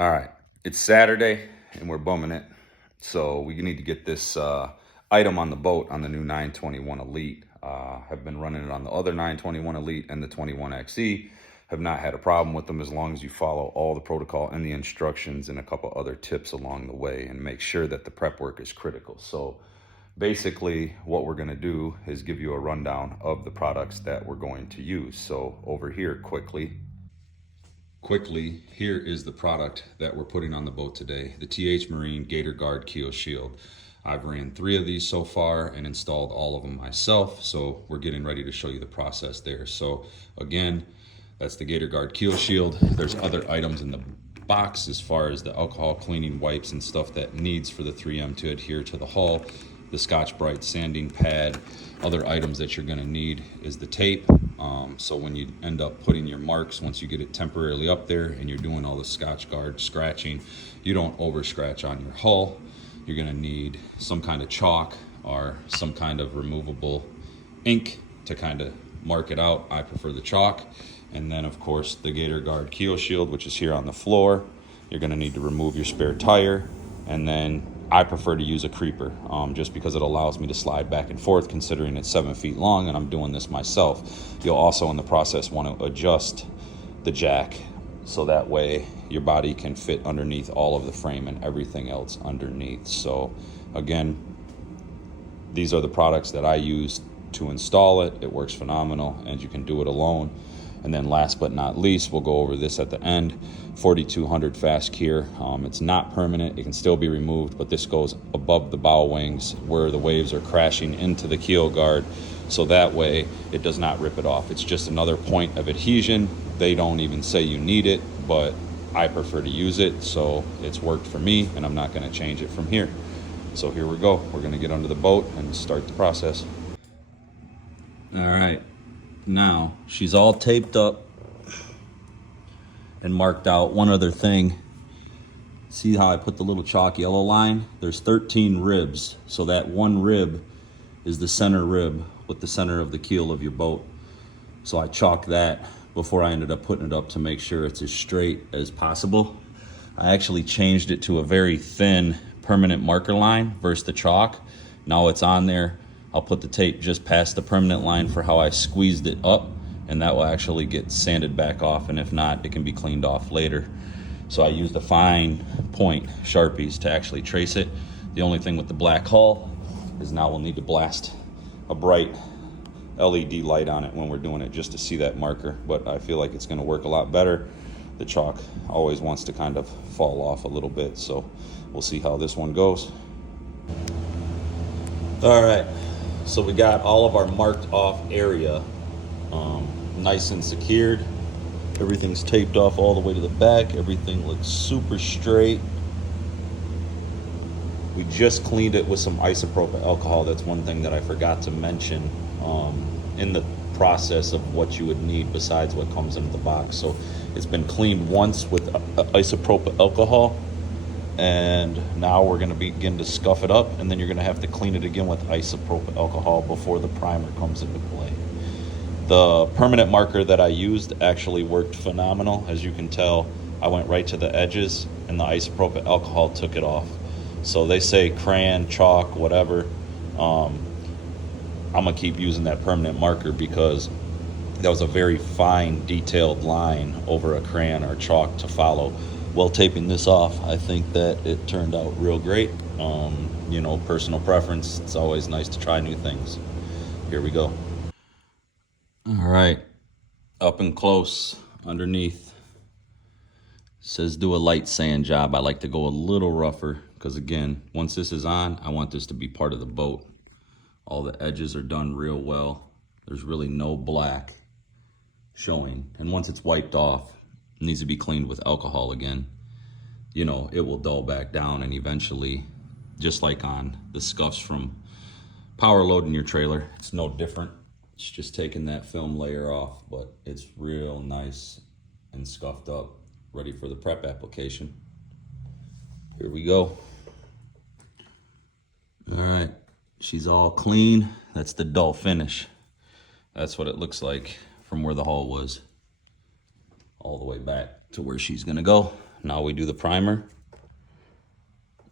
All right, it's Saturday and we're bumming it. So we need to get this item on the boat on the new 921 Elite. Have been running it on the other 921 Elite and the 21XE. Have not had a problem with them as long as you follow all the protocol and the instructions and a couple other tips along the way and make sure that the prep work is critical. So basically what we're gonna do is give you a rundown of the products that we're going to use. So over here quickly, here is the product that we're putting on the boat today, the TH Marine Gator Guard Keel Shield. I've ran 3 of these so far and installed all of them myself, so we're getting ready to show you the process there. So again, that's the Gator Guard Keel Shield. There's other items in the box as far as the alcohol cleaning wipes and stuff that needs for the 3M to adhere to the hull, the Scotch-Brite sanding pad. Other items that you're gonna need is the tape. So when you end up putting your marks, once you get it temporarily up there and you're doing all the Scotch Guard scratching, you don't over scratch on your hull. You're gonna need some kind of chalk or some kind of removable ink to kind of mark it out. I prefer the chalk. And then of course the Gator Guard Keel Shield, which is here on the floor. You're gonna need to remove your spare tire, and then I prefer to use a creeper just because it allows me to slide back and forth, considering it's 7 feet long and I'm doing this myself. You'll also in the process want to adjust the jack so that way your body can fit underneath all of the frame and everything else underneath. So again, these are the products that I use to install it. It works phenomenal and you can do it alone. And then last but not least, we'll go over this at the end, 4200 fast keyer. It's not permanent, it can still be removed, but this goes above the bow wings where the waves are crashing into the keel guard, so that way it does not rip it off. It's just another point of adhesion. They don't even say you need it, but I prefer to use it, so it's worked for me and I'm not gonna change it from here. So here we go, we're gonna get under the boat and start the process. All right. Now, she's all taped up and marked out. One other thing, see how I put the little chalk yellow line? There's 13 ribs, so that one rib is the center rib with the center of the keel of your boat. So I chalked that before I ended up putting it up to make sure it's as straight as possible. I actually changed it to a very thin permanent marker line versus the chalk. Now it's on there. I'll put the tape just past the permanent line for how I squeezed it up, and that will actually get sanded back off, and if not, it can be cleaned off later. So I used a fine point Sharpies to actually trace it. The only thing with the black hull is now we'll need to blast a bright LED light on it when we're doing it just to see that marker, but I feel like it's gonna work a lot better. The chalk always wants to kind of fall off a little bit, so we'll see how this one goes. All right. So we got all of our marked off area nice and secured. Everything's taped off all the way to the back. Everything looks super straight. We just cleaned it with some isopropyl alcohol. That's one thing that I forgot to mention in the process of what you would need besides what comes in the box. So it's been cleaned once with isopropyl alcohol. And now we're gonna begin to scuff it up, and then you're gonna have to clean it again with isopropyl alcohol before the primer comes into play. The permanent marker that I used actually worked phenomenal. As you can tell, I went right to the edges and the isopropyl alcohol took it off. So they say crayon, chalk, whatever. I'm gonna keep using that permanent marker because that was a very fine, detailed line over a crayon or chalk to follow. Well, taping this off, I think that it turned out real great. You know, personal preference. It's always nice to try new things. Here we go. All right, up and close underneath. Says do a light sand job. I like to go a little rougher because again, once this is on, I want this to be part of the boat. All the edges are done real well. There's really no black showing. And once it's wiped off, it needs to be cleaned with alcohol again. You know, it will dull back down and eventually, just like on the scuffs from power loading your trailer, it's no different. It's just taking that film layer off, but it's real nice and scuffed up, ready for the prep application. Here we go. All right, she's all clean. That's the dull finish. That's what it looks like from where the hull was all the way back to where she's gonna go. Now we do the primer.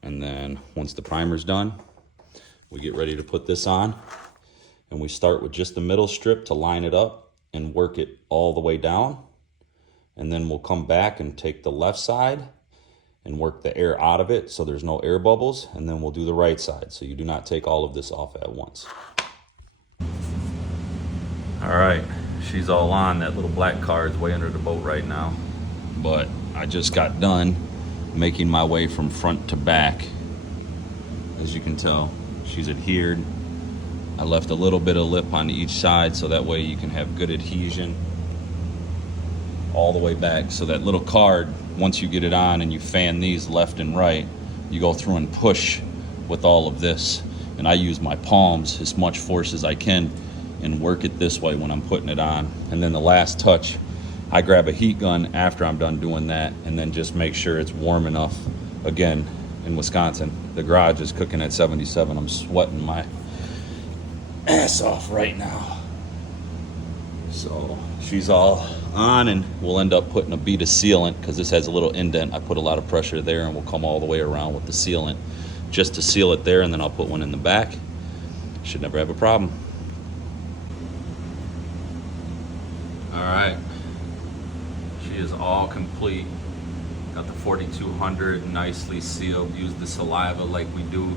And then once the primer's done, we get ready to put this on. And we start with just the middle strip to line it up and work it all the way down. And then we'll come back and take the left side and work the air out of it so there's no air bubbles. And then we'll do the right side, so you do not take all of this off at once. All right, she's all on. That little black card's way under the boat right now. But I just got done making my way from front to back. As you can tell, she's adhered. I left a little bit of lip on each side so that way you can have good adhesion all the way back. So that little card, once you get it on and you fan these left and right, you go through and push with all of this. And I use my palms as much force as I can and work it this way when I'm putting it on. And then the last touch, I grab a heat gun after I'm done doing that and then just make sure it's warm enough. Again, in Wisconsin, the garage is cooking at 77. I'm sweating my ass off right now. So she's all on, and we'll end up putting a bead of sealant because this has a little indent. I put a lot of pressure there, and we'll come all the way around with the sealant just to seal it there, and then I'll put one in the back. Should never have a problem. All right, she is all complete. Got the 4200 nicely sealed. Used the saliva like we do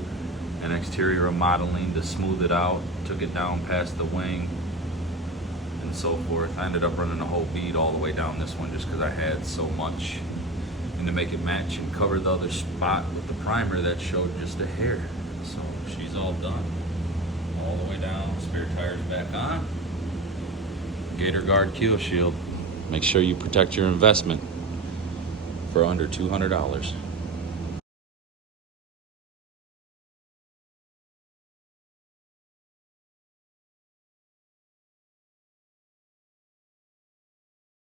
an exterior remodeling to smooth it out. Took it down past the wing and so forth. I ended up running a whole bead all the way down this one just because I had so much. And to make it match and cover the other spot with the primer that showed just a hair. So she's all done. All the way down, spare tires back on. Gator Guard Keel Shield. Make sure you protect your investment for under $200.